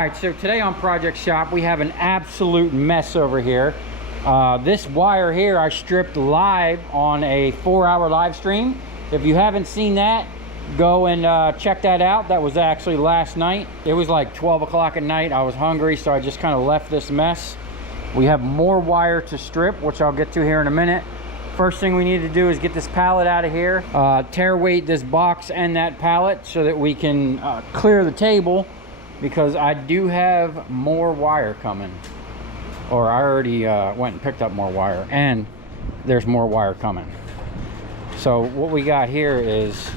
right, so today on Project Shop we have an absolute mess over here. This wire here I stripped live on a 4-hour live stream. If you haven't seen that, go and check that out. That was actually last night. It was like 12 o'clock at night. I was hungry, so I just kind of left this mess. We have more wire to strip, which I'll get to here in a minute. First thing we need to do is get this pallet out of here, tear weight this box and that pallet so that we can clear the table, because I do have more wire coming. Or I already went and picked up more wire, and there's more wire coming. So what we got here is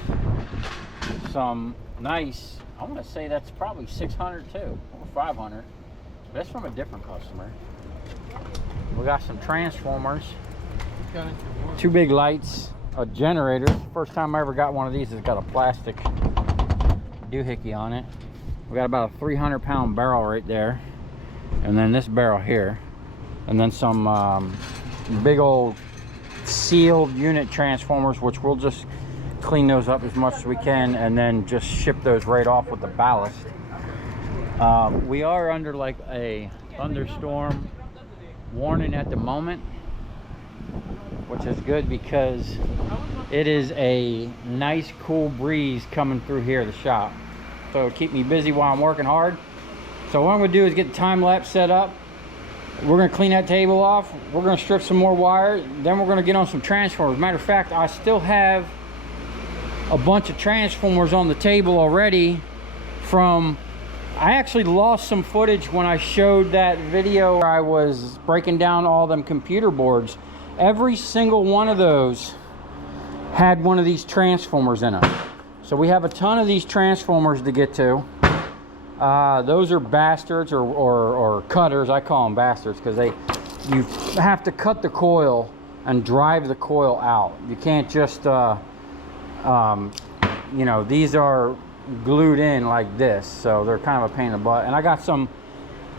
some nice, I want to say that's probably 600 too, or 500. That's from a different customer. We got some transformers, 2 big lights, a generator. First time I ever got one of these, it's got a plastic doohickey on it. We got about a 300-pound barrel right there, and then this barrel here, and then some big old sealed unit transformers, which we'll just clean those up as much as we can and then just ship those right off with the ballast. We are under like a thunderstorm warning at the moment, which is good because it is a nice cool breeze coming through here, the shop. So it'll keep me busy while I'm working hard. So what I'm gonna do is get the time lapse set up. We're gonna clean that table off. We're gonna strip some more wire. Then we're gonna get on some transformers. Matter of fact, I still have a bunch of transformers on the table already from, I actually lost some footage when I showed that video where I was breaking down all them computer boards. Every single one of those had one of these transformers in them. So we have a ton of these transformers to get to. Those are bastards or cutters. I call them bastards because you have to cut the coil and drive the coil out. You can't just, you know, these are glued in like this, so they're kind of a pain in the butt. And I got some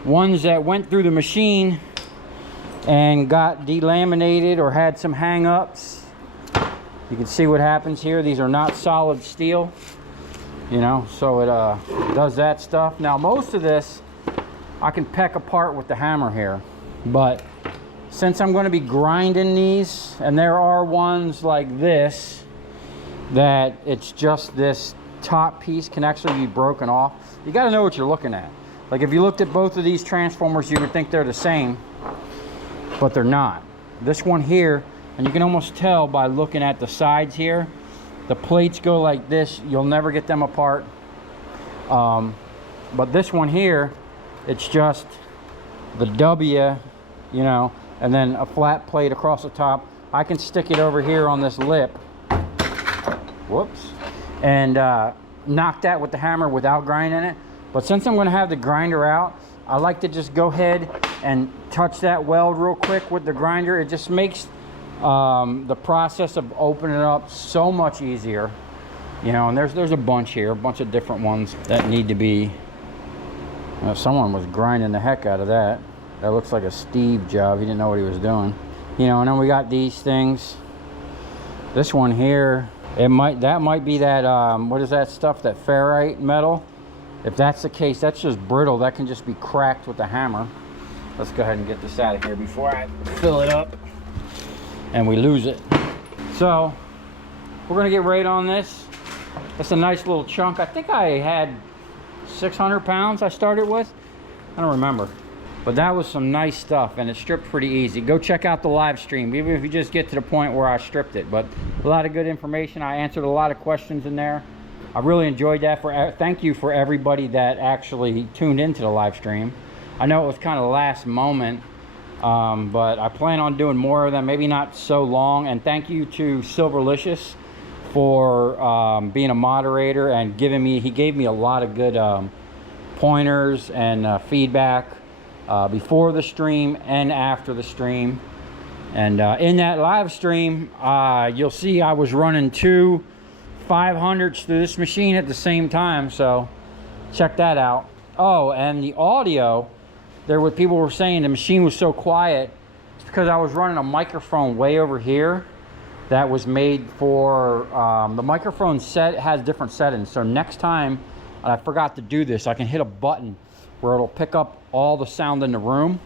ones that went through the machine and got delaminated or had some hang-ups. You can see what happens here. These are not solid steel, you know, so it does that stuff. Now most of this I can peck apart with the hammer here, but since I'm going to be grinding these, and there are ones like this that it's just this top piece can actually be broken off. You got to know what you're looking at. Like if you looked at both of these transformers, you would think they're the same, but they're not. This one here, and you can almost tell by looking at the sides here, the plates go like this. You'll never get them apart. But this one here, it's just the W, you know, and then a flat plate across the top. I can stick it over here on this lip, whoops, and knock that with the hammer without grinding it. But since I'm going to have the grinder out, I like to just go ahead and touch that weld real quick with the grinder. It just makes the process of opening it up so much easier, you know. And there's a bunch here, a bunch of different ones that need to be, someone was grinding the heck out of that. That looks like a Steve job. He didn't know what he was doing, you know. And then we got these things. This one here, that might be that what is that stuff, that ferrite metal? If that's the case, that's just brittle. That can just be cracked with the hammer. Let's go ahead and get this out of here before I fill it up and we lose it. So we're gonna get right on this. That's a nice little chunk. I think I had 600 pounds I started with. I don't remember, but that was some nice stuff, and it stripped pretty easy. Go check out the live stream, even if you just get to the point where I stripped it. But a lot of good information. I answered a lot of questions in there. I really enjoyed that. Thank you for everybody that actually tuned into the live stream. I know it was kind of last moment, but I plan on doing more of them, maybe not so long. And thank you to Silverlicious for being a moderator and he gave me a lot of good pointers and feedback before the stream and after the stream. And in that live stream, you'll see I was running 2 500s through this machine at the same time, so check that out. Oh, and the audio, people were saying the machine was so quiet. It's because I was running a microphone way over here that was made for the microphone set has different settings. So next time, I forgot to do this, I can hit a button where it'll pick up all the sound in the room.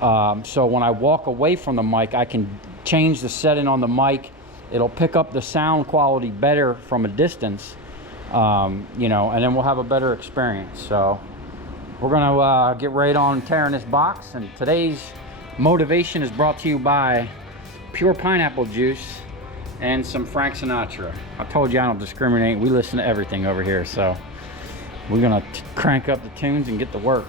So when I walk away from the mic, I can change the setting on the mic. It'll pick up the sound quality better from a distance, you know, and then we'll have a better experience. So we're gonna get right on tearing this box, and today's motivation is brought to you by pure pineapple juice and some Frank Sinatra. I told you I don't discriminate. We listen to everything over here, so we're gonna crank up the tunes and get to work.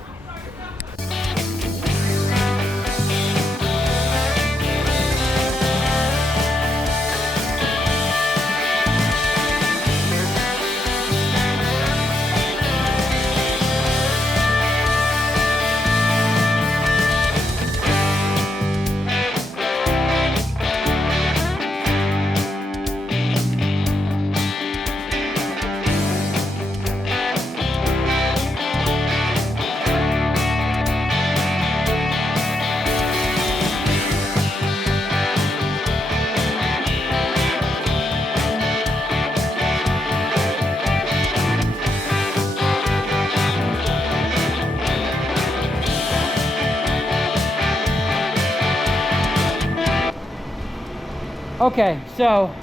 Okay, so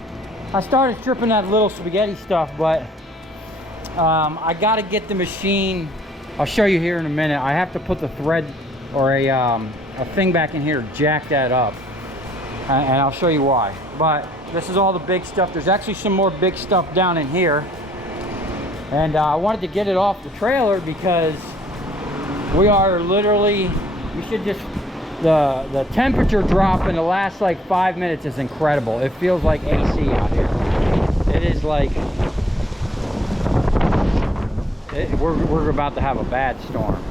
I started stripping that little spaghetti stuff, but I got to get the machine. I'll show you here in a minute. I have to put the thread or a thing back in here to jack that up, and I'll show you why. But this is all the big stuff. There's actually some more big stuff down in here, and I wanted to get it off the trailer because we are literally, we should just, the temperature drop in the last like 5 minutes is incredible. It feels like AC out here. It is like we're about to have a bad storm.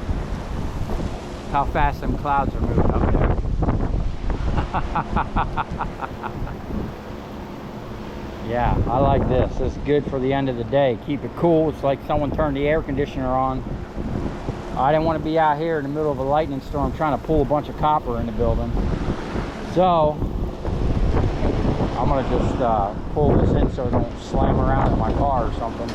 How fast them clouds are moving up there. Yeah, I like this. It's good for the end of the day. Keep it cool. It's like someone turned the air conditioner on. I didn't want to be out here in the middle of a lightning storm trying to pull a bunch of copper in the building. So I'm going to just pull this in so it don't slam around in my car or something.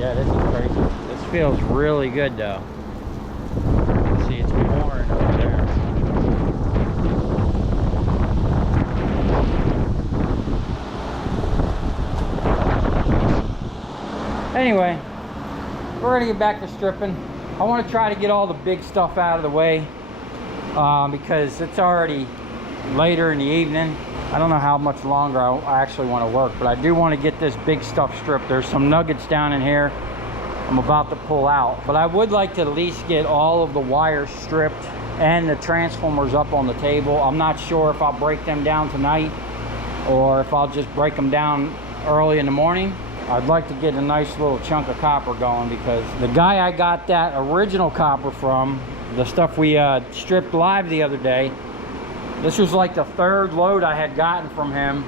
Yeah, this is crazy. This feels really good though. See, it's pouring over there. Anyway, we're gonna get back to stripping. I want to try to get all the big stuff out of the way because it's already later in the evening. I don't know how much longer I actually want to work, but I do want to get this big stuff stripped. There's some nuggets down in here I'm about to pull out, but I would like to at least get all of the wires stripped and the transformers up on the table. I'm not sure if I'll break them down tonight or if I'll just break them down early in the morning. I'd like to get a nice little chunk of copper going because the guy I got that original copper from, the stuff we stripped live the other day, this was like the third load I had gotten from him,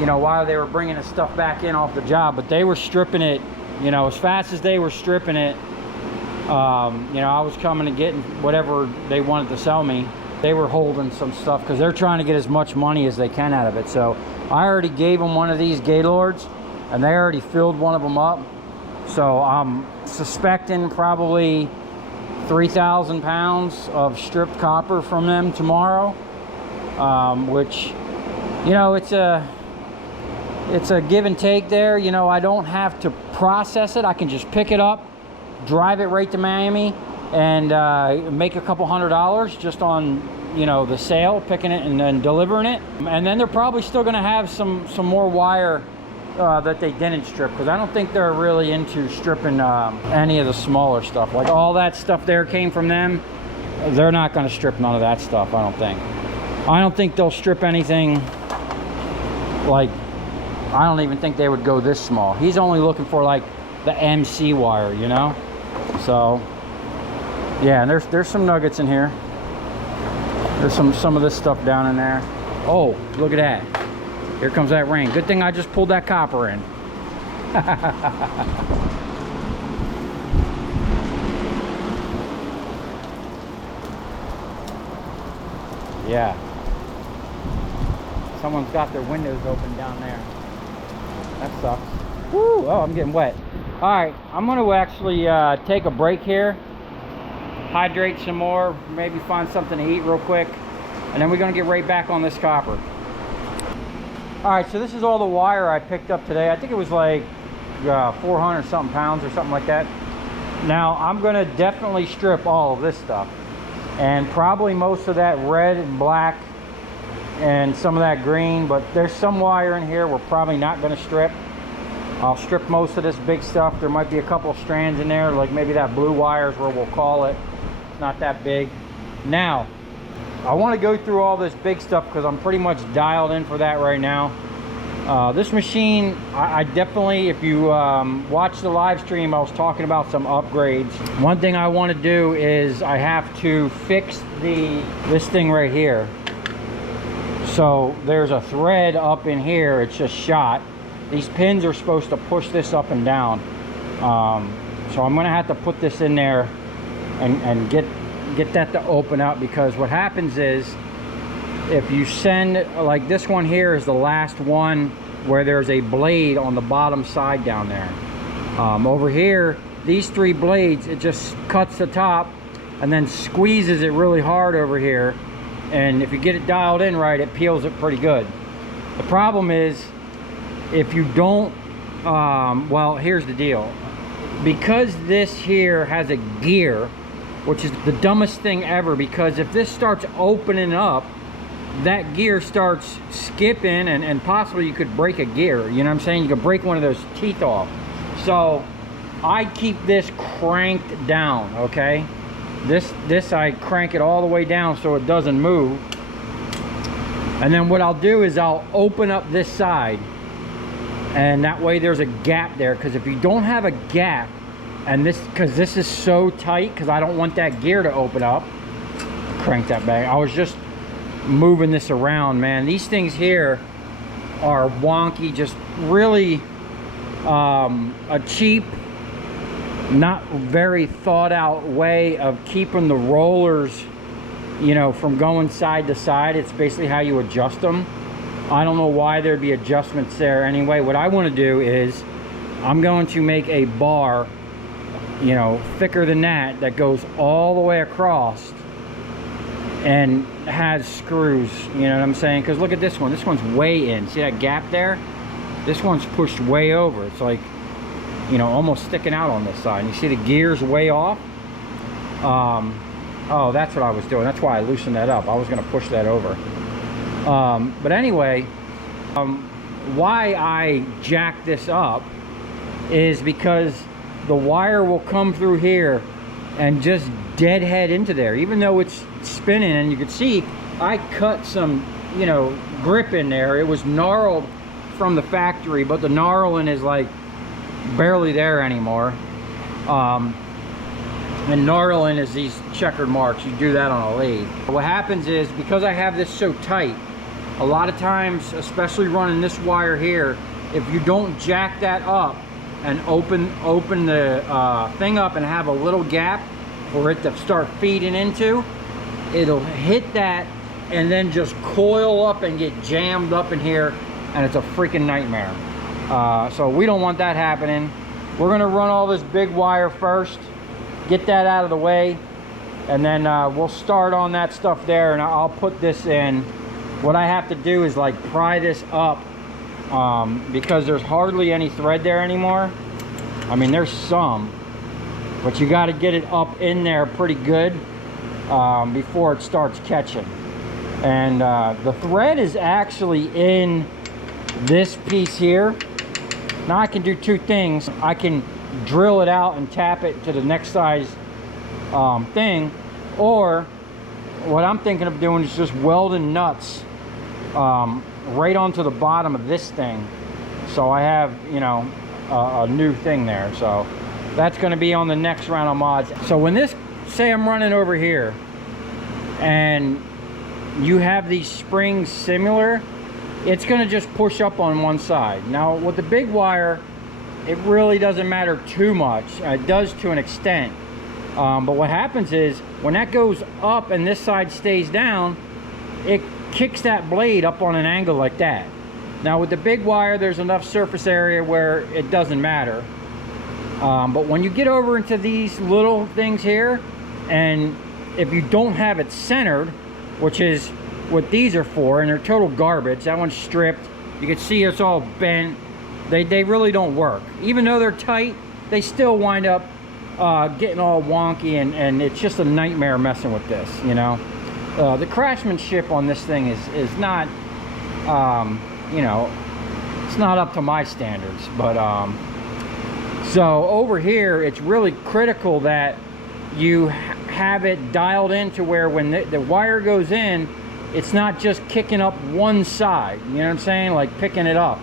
you know, while they were bringing the stuff back in off the job. But they were stripping it, you know, as fast as they were stripping it, you know, I was coming and getting whatever they wanted to sell me. They were holding some stuff because they're trying to get as much money as they can out of it. So I already gave them one of these Gaylords, and they already filled one of them up. So I'm suspecting probably 3,000 pounds of stripped copper from them tomorrow, which, you know, it's a give and take there. You know, I don't have to process it. I can just pick it up, drive it right to Miami, and make a couple $100 just on, you know, the sale, picking it and then delivering it. And then they're probably still gonna have some more wire that they didn't strip, because I don't think they're really into stripping any of the smaller stuff. Like all that stuff there came from them. They're not going to strip none of that stuff, I don't think. I don't think they'll strip anything. Like, I don't even think they would go this small. He's only looking for like the MC wire, you know. So yeah, and there's some nuggets in here. There's some of this stuff down in there. Oh, look at that. Here comes that rain. Good thing I just pulled that copper in. Yeah. Someone's got their windows open down there. That sucks. Woo! Oh, I'm getting wet. All right, I'm going to actually take a break here, hydrate some more, maybe find something to eat real quick, and then we're going to get right back on this copper. All right, so this is all the wire I picked up today. I think it was like 400 something pounds or something like that. Now I'm going to definitely strip all of this stuff, and probably most of that red and black and some of that green, but there's some wire in here we're probably not going to strip. I'll strip most of this big stuff. There might be a couple strands in there, like maybe that blue wire is where we'll call it. It's not that big. Now I want to go through all this big stuff because I'm pretty much dialed in for that right now. This machine, I definitely, if you watch the live stream, I was talking about some upgrades. One thing I want to do is I have to fix this thing right here. So there's a thread up in here, it's just shot. These pins are supposed to push this up and down. So I'm gonna have to put this in there and get that to open up, because what happens is, if you send, like this one here is the last one where there's a blade on the bottom side down there. Over here, these 3 blades, it just cuts the top and then squeezes it really hard over here. And if you get it dialed in right, it peels it pretty good. The problem is, if you don't, well, here's the deal. Because this here has a gear, which is the dumbest thing ever, because if this starts opening up, that gear starts skipping, and possibly you could break a gear. You know what I'm saying? You could break one of those teeth off. So I keep this cranked down, okay? This I crank it all the way down so it doesn't move. And then what I'll do is I'll open up this side, and that way there's a gap there, because if you don't have a gap, and because this is so tight, because I don't want that gear to open up. Crank that back. I was just moving this around, man. These things here are wonky, just really a cheap, not very thought out way of keeping the rollers, you know, from going side to side. It's basically how you adjust them. I don't know why there'd be adjustments there anyway. What I want to do is I'm going to make a bar, you know, thicker than that goes all the way across and has screws, you know what I'm saying? Because look at this one. This one's way in. See that gap there? This one's pushed way over. It's like, you know, almost sticking out on this side. And you see the gears way off? Oh, that's what I was doing. That's why I loosened that up. I was going to push that over. But anyway, why I jack this up is because the wire will come through here and just deadhead into there, even though it's spinning. And you can see I cut some, you know, grip in there. It was gnarled from the factory, but the gnarling is like barely there anymore. And gnarling is these checkered marks. You do that on a lathe. What happens is, because I have this so tight, a lot of times, especially running this wire here, if you don't jack that up and open the thing up and have a little gap for it to start feeding into, it'll hit that and then just coil up and get jammed up in here, and it's a freaking nightmare. So we don't want that happening. We're gonna run all this big wire first, get that out of the way, and then we'll start on that stuff there, and I'll put this in. What I have to do is like pry this up, because there's hardly any thread there anymore. I mean, there's some, but you got to get it up in there pretty good before it starts catching. And the thread is actually in this piece here. Now I can do 2 things. I can drill it out and tap it to the next size thing, or what I'm thinking of doing is just welding nuts right onto the bottom of this thing, so I have, you know, a new thing there. So that's going to be on the next round of mods. So when this, say I'm running over here and you have these springs similar, it's going to just push up on one side. Now with the big wire, it really doesn't matter too much. It does to an extent, but what happens is when that goes up and this side stays down, it kicks that blade up on an angle like that. Now with the big wire, there's enough surface area where it doesn't matter. But when you get over into these little things here, and if you don't have it centered, which is what these are for, and they're total garbage. That one's stripped. You can see it's all bent. They really don't work. Even though they're tight, they still wind up getting all wonky, and it's just a nightmare messing with this, you know. The craftsmanship on this thing is not, you know, it's not up to my standards. But so over here, it's really critical that you have it dialed in to where when the wire goes in, it's not just kicking up one side, you know what I'm saying, like picking it up.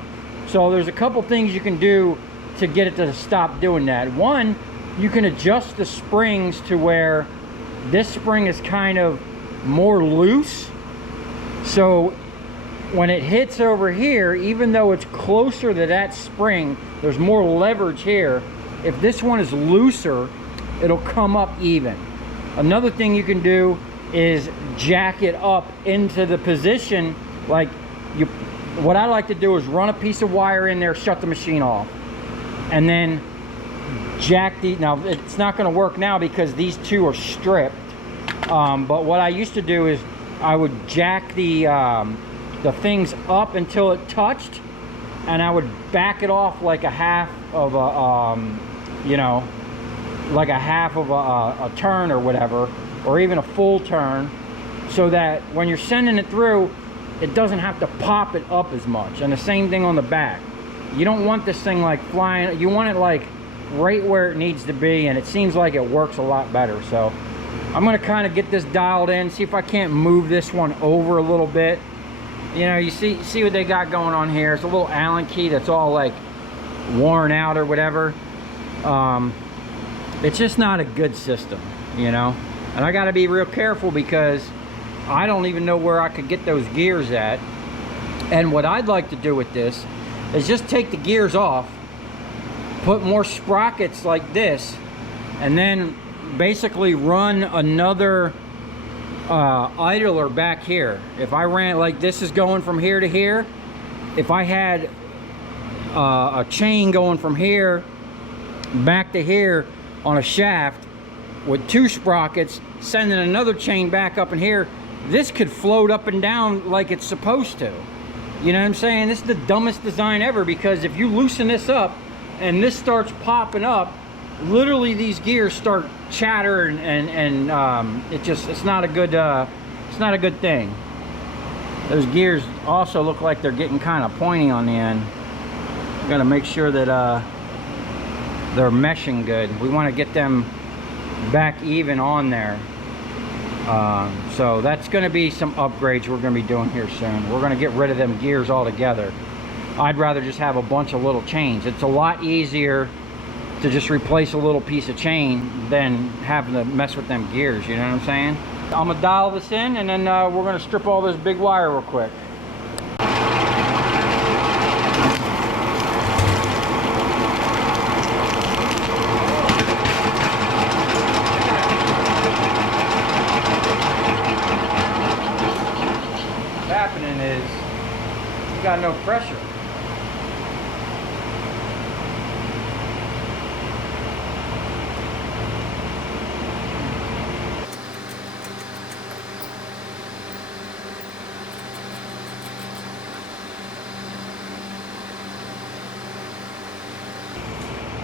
So there's a couple things you can do to get it to stop doing that. One, you can adjust the springs to where this spring is kind of more loose, so when it hits over here, even though it's closer to that spring, there's more leverage here. If this one is looser, it'll come up even. Another thing you can do is jack it up into the position. Like what I like to do is run a piece of wire in there, shut the machine off, and then jack the, now it's not going to work now because these two are stripped, but what I used to do is I would jack the things up until it touched, and I would back it off like a half of a you know, like a half of a turn or whatever, or even a full turn, so that when you're sending it through, it doesn't have to pop it up as much. And the same thing on the back. You don't want this thing like flying, you want it like right where it needs to be, and it seems like it works a lot better. So I'm gonna kind of get this dialed in, see if I can't move this one over a little bit. You know, you see what they got going on here. It's a little Allen key that's all like worn out or whatever. It's just not a good system, you know. And I got to be real careful because I don't even know where I could get those gears at. And what I'd like to do with this is just take the gears off, put more sprockets like this, and then basically run another idler back here. If I ran, like this is going from here to here, if I had a chain going from here back to here on a shaft with two sprockets, sending another chain back up in here, this could float up and down like it's supposed to. You know what I'm saying? This is the dumbest design ever, because if you loosen this up and this starts popping up, literally these gears start chattering, and it's not a good thing. Those gears also look like they're getting kind of pointy on the end. Got to make sure that they're meshing good. We want to get them back even on there. So that's going to be some upgrades we're going to be doing here soon. We're going to get rid of them gears altogether. I'd rather just have a bunch of little chains. It's a lot easier to just replace a little piece of chain than having to mess with them gears, you know what I'm saying? I'm going to dial this in, and then we're going to strip all this big wire real quick. Got no pressure.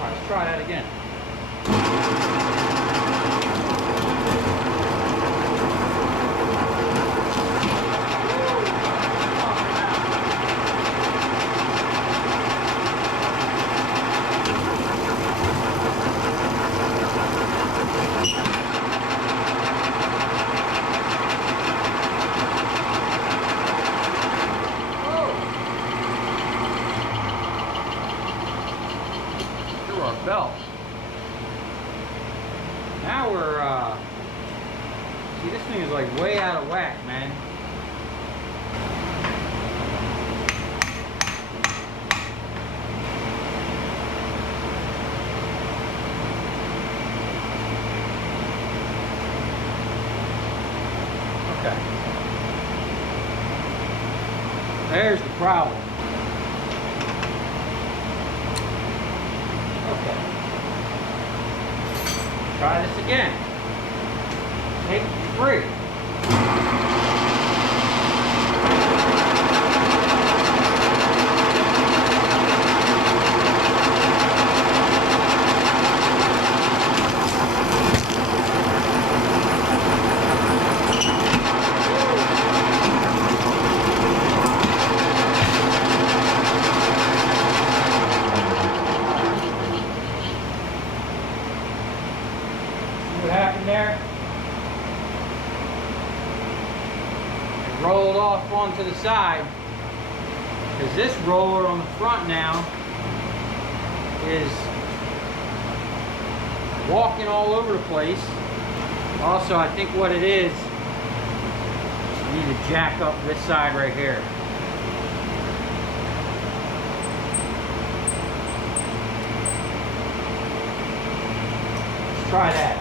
All right, let's try that again. Belt. Now we're see, this thing is like way out of whack, man. Okay. There's the problem. Okay. Try this again. Take 3. What happened there? It rolled off onto the side, because this roller on the front now is walking all over the place. Also, I think what it is, you need to jack up this side right here. Let's try that.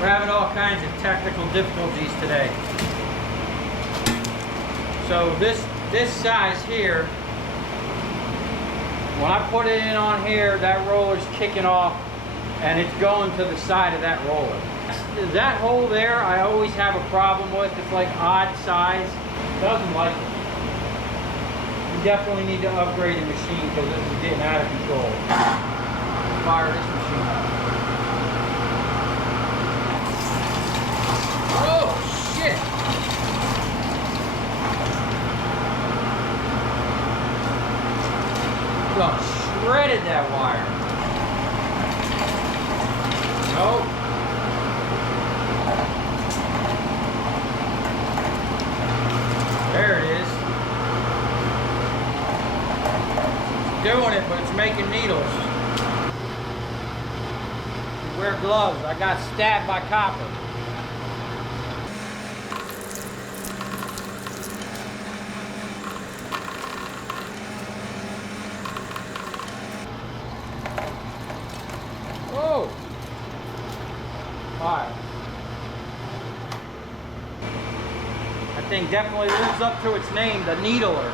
We're having all kinds of technical difficulties today. So this size here, when I put it in on here, that roller's kicking off and it's going to the side of that roller. That hole there, I always have a problem with. It's like odd size. Doesn't like it. You definitely need to upgrade the machine because this is getting out of control. Fire this machine up. Oh, shit! Got shredded that wire. Nope. There it is. It's doing it, but it's making needles. Wear gloves. I got stabbed by copper. Whoa! Alright. That thing definitely lives up to its name, the needler.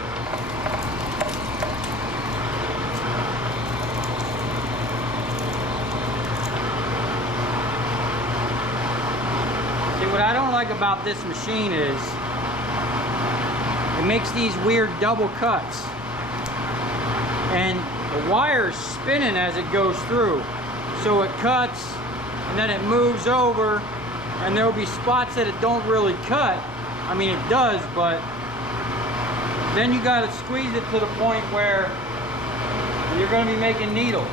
See, what I don't like about this machine is it makes these weird double cuts. And the wire is spinning as it goes through. So it cuts and then it moves over, and there'll be spots that it don't really cut. I mean, it does, but then you got to squeeze it to the point where you're going to be making needles.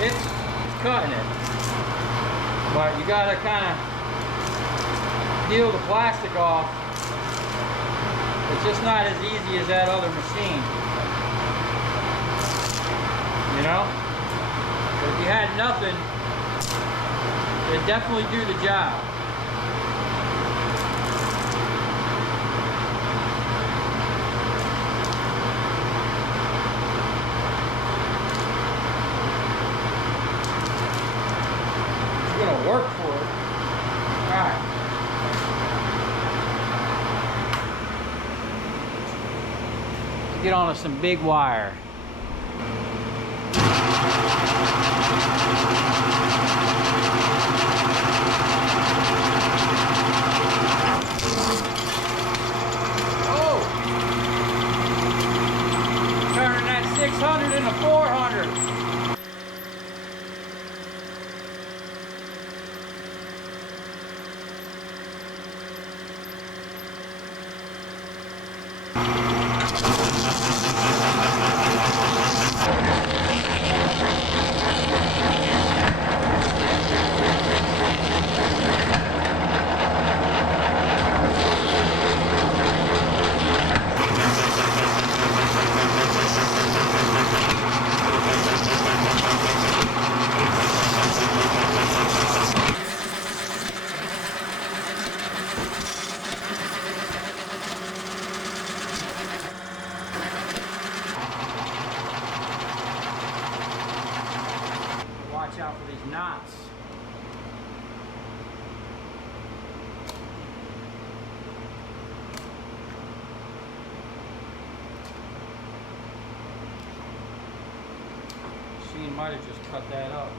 it's cutting it. But you gotta kind of peel the plastic off. It's just not as easy as that other machine. You know? But if you had nothing, it'd definitely do the job. It's gonna work for it. All right. Let's get on to some big wire. Turning that 600 into 400. Watch out for these knots. Machine might have just cut that up.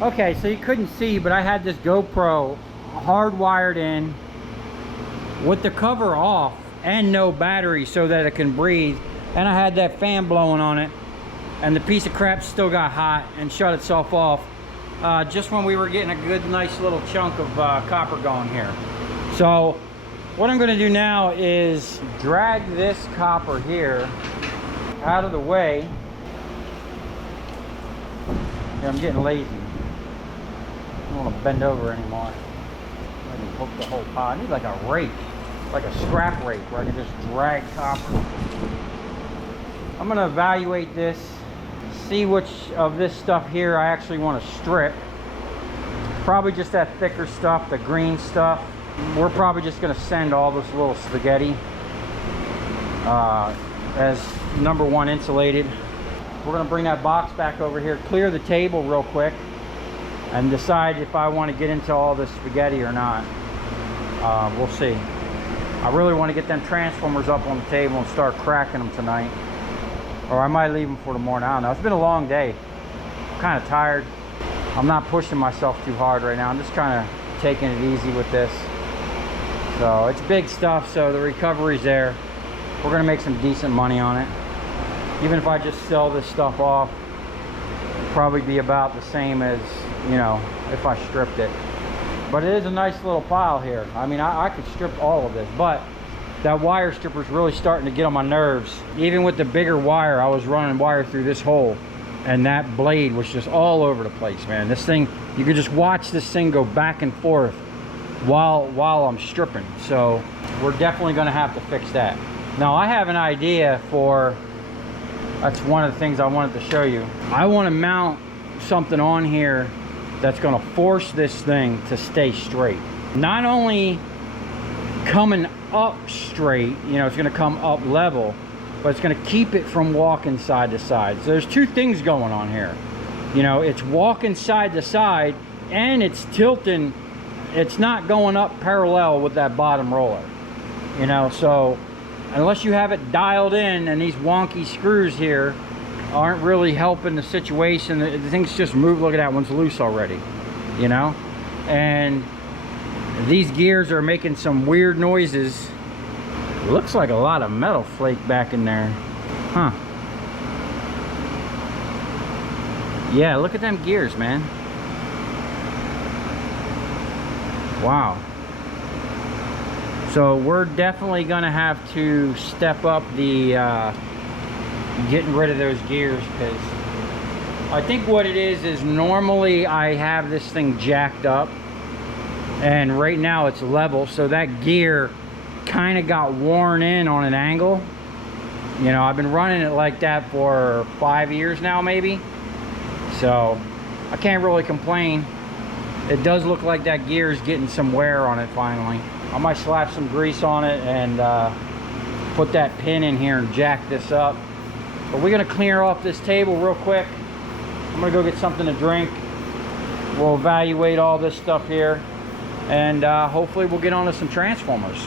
Okay, so you couldn't see, but I had this GoPro hardwired in with the cover off and no battery so that it can breathe. And I had that fan blowing on it, and the piece of crap still got hot and shut itself off just when we were getting a good, nice little chunk of copper going here. So what I'm going to do now is drag this copper here out of the way. Yeah, I'm getting lazy. I don't want to bend over anymore. I can hook the whole pile. I need like a rake, like a scrap rake where I can just drag copper. I'm going to evaluate this, see which of this stuff here I actually want to strip. Probably just that thicker stuff, the green stuff. We're probably just going to send all this little spaghetti as #1 insulated. We're going to bring that box back over here, clear the table real quick, and decide if I want to get into all this spaghetti or not. We'll see. I really want to get them transformers up on the table and start cracking them tonight. Or I might leave them for the morning. I don't know. It's been a long day. I'm kind of tired. I'm not pushing myself too hard right now. I'm just kind of taking it easy with this. So it's big stuff, so the recovery's there. We're going to make some decent money on it. Even if I just sell this stuff off, it'll probably be about the same as, you know, if I stripped it. But it is a nice little pile here. I mean, I could strip all of this, but that wire stripper is really starting to get on my nerves. Even with the bigger wire, I was running wire through this hole, and that blade was just all over the place, man. This thing, you could just watch this thing go back and forth while I'm stripping. So we're definitely going to have to fix that. Now I have an idea for, that's one of the things I wanted to show you. I want to mount something on here that's going to force this thing to stay straight. Not only coming up straight, you know, it's going to come up level, but it's going to keep it from walking side to side. So there's two things going on here. You know, it's walking side to side and it's tilting. It's not going up parallel with that bottom roller, you know. So unless you have it dialed in, and these wonky screws here aren't really helping the situation, the things just move. Look at that, one's loose already, you know. And these gears are making some weird noises. Looks like a lot of metal flake back in there, huh? Yeah, look at them gears, man. Wow. So we're definitely gonna have to step up the getting rid of those gears, because I think what it is normally I have this thing jacked up and right now it's level, so that gear kind of got worn in on an angle. You know, I've been running it like that for 5 years now maybe, so I can't really complain. It does look like that gear is getting some wear on it finally. I might slap some grease on it and put that pin in here and jack this up. But we're gonna clear off this table real quick. I'm gonna go get something to drink. We'll evaluate all this stuff here, and hopefully we'll get onto some transformers.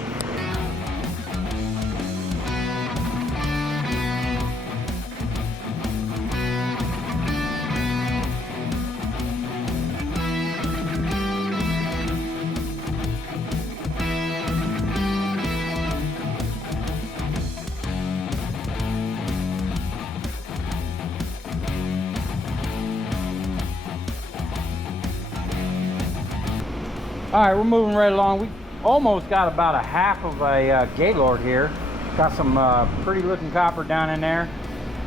All right, we're moving right along. We almost got about a half of a Gaylord here. Got some pretty looking copper down in there.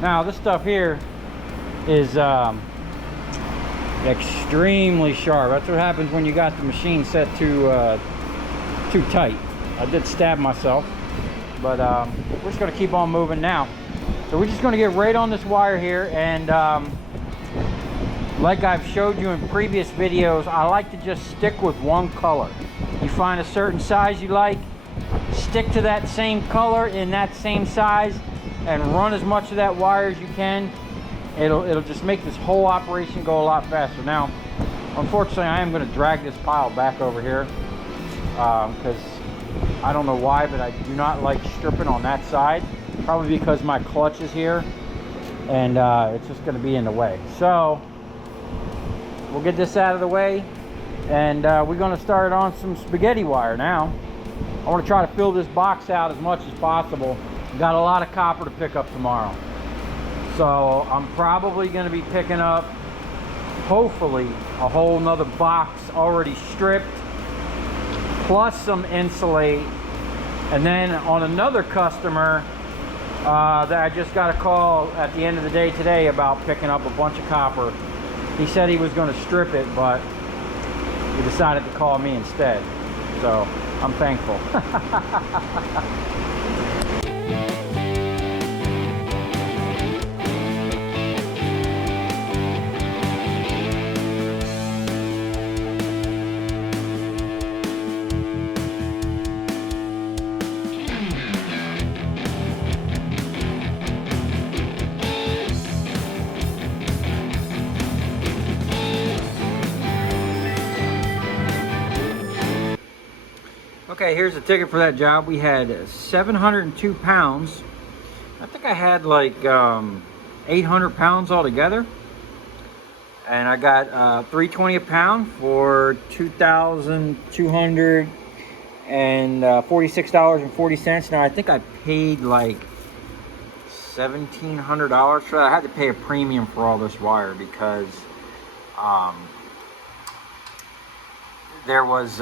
Now this stuff here is extremely sharp. That's what happens when you got the machine set too tight. I did stab myself, but we're just gonna keep on moving now. So we're just gonna get right on this wire here, and like I've showed you in previous videos, I like to just stick with one color. You find a certain size you like, stick to that same color in that same size, and run as much of that wire as you can. It'll just make this whole operation go a lot faster. Now, unfortunately, I am going to drag this pile back over here because I don't know why, but I do not like stripping on that side. Probably because my clutch is here, and it's just going to be in the way. So we'll get this out of the way, and we're going to start on some spaghetti wire now. I want to try to fill this box out as much as possible. Got a lot of copper to pick up tomorrow, so I'm probably going to be picking up, hopefully, a whole nother box already stripped, plus some insulate. And then on another customer that I just got a call at the end of the day today about picking up a bunch of copper. He said he was going to strip it, but he decided to call me instead. So I'm thankful. Okay, here's the ticket for that job. We had 702 pounds. I think I had like 800 pounds altogether. And I got $3.20 a pound for $2,246.40. Now I think I paid like $1,700 for that. I had to pay a premium for all this wire because there was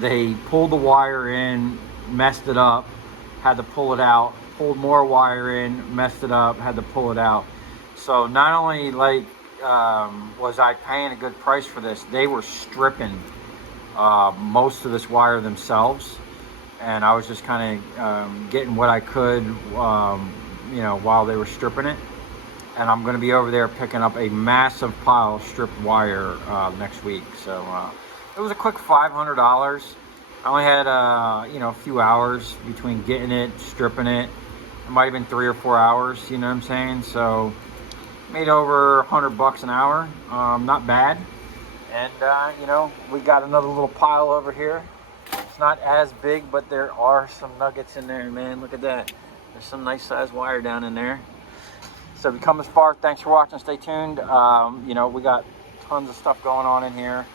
they pulled the wire in, messed it up, had to pull it out, pulled more wire in, messed it up, had to pull it out. So not only like was I paying a good price for this, they were stripping most of this wire themselves, and I was just kind of getting what I could, you know, while they were stripping it. And I'm going to be over there picking up a massive pile of stripped wire next week. So it was a quick $500. I only had you know, a few hours between getting it, stripping it. It might have been 3 or 4 hours, you know what I'm saying? So made over $100 an hour. Not bad. And you know, we got another little pile over here. It's not as big, but there are some nuggets in there, man. Look at that. There's some nice sized wire down in there. So if you come this far, thanks for watching. Stay tuned. You know, we got tons of stuff going on in here.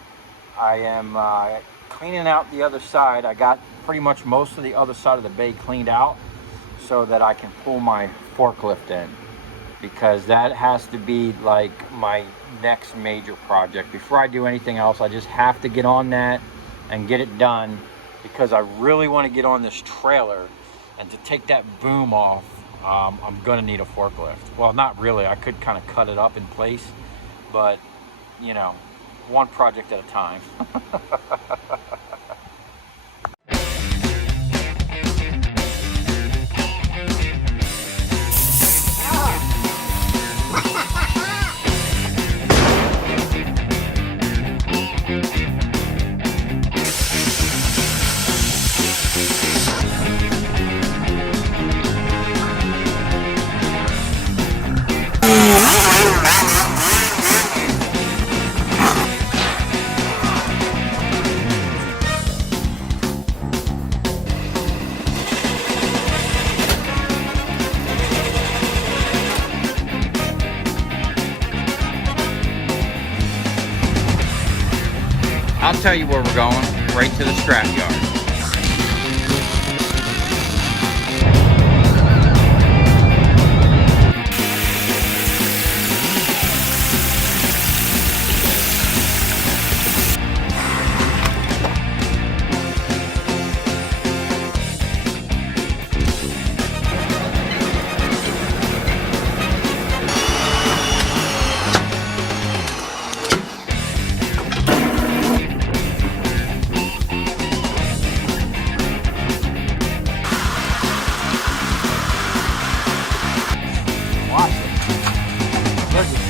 I am cleaning out the other side. I got pretty much most of the other side of the bay cleaned out so that I can pull my forklift in, because that has to be like my next major project. Before I do anything else, I just have to get on that and get it done, because I really want to get on this trailer. And to take that boom off, I'm gonna need a forklift. Well, not really. I could kind of cut it up in place, but you know, one project at a time. I'll tell you where we're going, right to the scrap yard.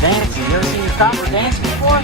Dancing. You ever seen your copper dancing before?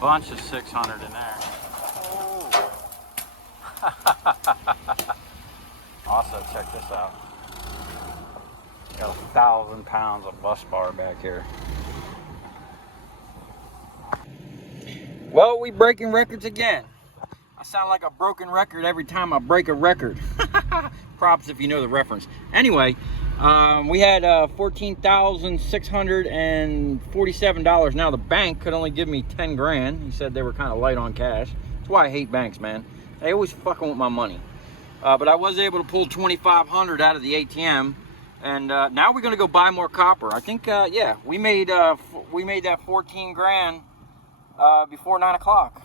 Bunch of 600 in there. Oh. Also, check this out. Got 1,000 pounds of bus bar back here. Well, we breaking records again. I sound like a broken record every time I break a record. Props if you know the reference. Anyway, we had $14,647. Now the bank could only give me 10 grand. He said they were kind of light on cash. That's why I hate banks, man. They always fucking with my money. But I was able to pull 2,500 out of the ATM, and now we're gonna go buy more copper. I think, yeah, we made that 14 grand before 9 o'clock.